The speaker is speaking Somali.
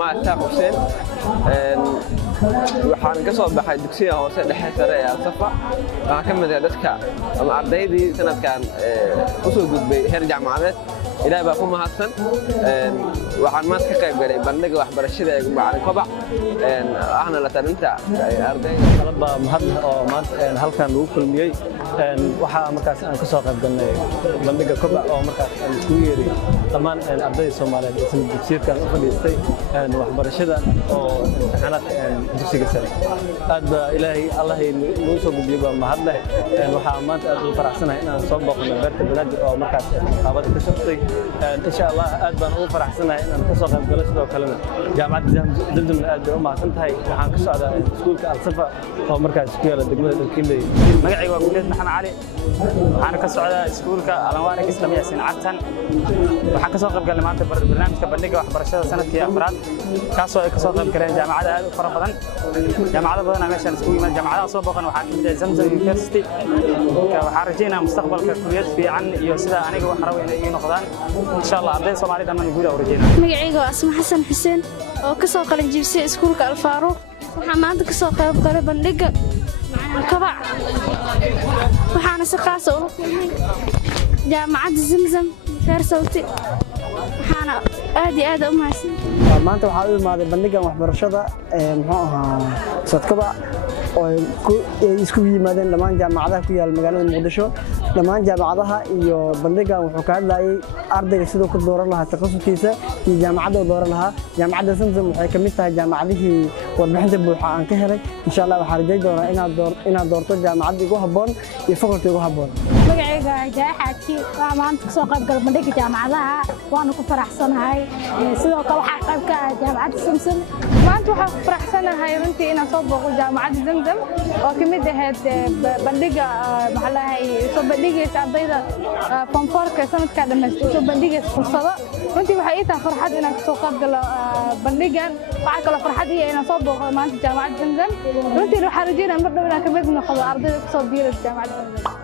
Jaamac Isaaq Xuseen waxaan ka soo baxay dugsiga hoose dhexe sare ee Al-Safa waxaan ka mid ah dadka ama ardaydii sanadkan u soo gudbay heer jaamacadeed ilaahay baa ku mahadsan waxaan maanta ka qayb galay bandhigga waxbarashada ee macallin Kobac ahna la talinta ardayda qalabba mahad oo maanta halkan lagu kulmiyay waxa markaas aan ka soo qayb galnay bandhigga Kobac oo markaas aan isku yeeray dhammaan ardayda Soomaaliyeed ee dugsiga u fadhiistay waxbarashada oo imtixaanaadka dugsiga sare aad ba ilaahay Allah inuu soo gudbiyo mahad leh waxa maanta aad u faraxsanahay inaan soo booqdo beerta Banaadir oo markaas qaabada ka socday إن شاء الله أدبان أو فرح سنة إن كسر قبل جلسة وكلامنا جامعة زمزم أدب وما سنتهاي وحن كسر على سكول كالصفة أو مركز سكول الدقمة الكلي مقعي وقولت نحن علي وحن كسر على سكول كالوانك إسلامية سنعتن وحن كسر قبل جلمات برنامج كبرنيجا وحبرشة سنة في أفراد كسر قبل كلام جامعة هذا فرقا جامعة بدنا ماشان سكول من جامعة أصوبا وحن زمزم يونيفرسيتي وحرجينا مستقبل ككليات في عن يوسدا أنا وحروي ينقضان إن شاء الله عبدين صومالي دمان نقول أورجينا. مقعيقو أسمع حسن حسين oo ka soo qalin jibisay iskuulka Alfaaro waxaan maanta ka soo qayb galay bandhigga Kobac waxaana si qaas ah u kulmay jaamacadda Zamzam University waxaana aad iyo aad u mahadsan maanta waxaa u imaaday bandhiggan waxbarashada muxuu ahaa Kobac oo isku yimaadeen dhammaan jaamacadaha ku yaal magaalada Muqdisho dhammaan jaamacadaha iyo bandhiggan wuxuu ka hadlayay ardayga sidoo ku dooran lahaa takhasuskiisa iyo jaamacadda dooran lahaa jaamacadda Zamzam waxay ka mid tahay jaamacadihii warbixinta buuxa aan ka helay insha Allah waxaan rajayn doonaa inaad doorto jaamacadda ugu habboon iyo faculty ugu habboon magacayga Jaaxaadki waa maanta ka soo qayb galay bandhigga jaamacadaha waana ku faraxsanahay sidoo kale waxaa qayb ka ah jaamacadda Zamzam maanta waxaan ku faraxsanahay runtii inaan soo booqdo jaamacadda Zamzam oo ka mid ahayd bandhigga maxallahay soo bandhigaysa ardayda form 4 sanadka dhameystay soo bandhigaysa fursado runtii waxay ii tahay farxad inaan ka soo qayb galo bandhiggan waxa kale farxad ii inaan soo booqdo maanta jaamacadda Zamzam runtii waxaan rajaynayaa mar dhow inaan ka mid noqdo ardayda ka soo biiray jaamacadda Zamzam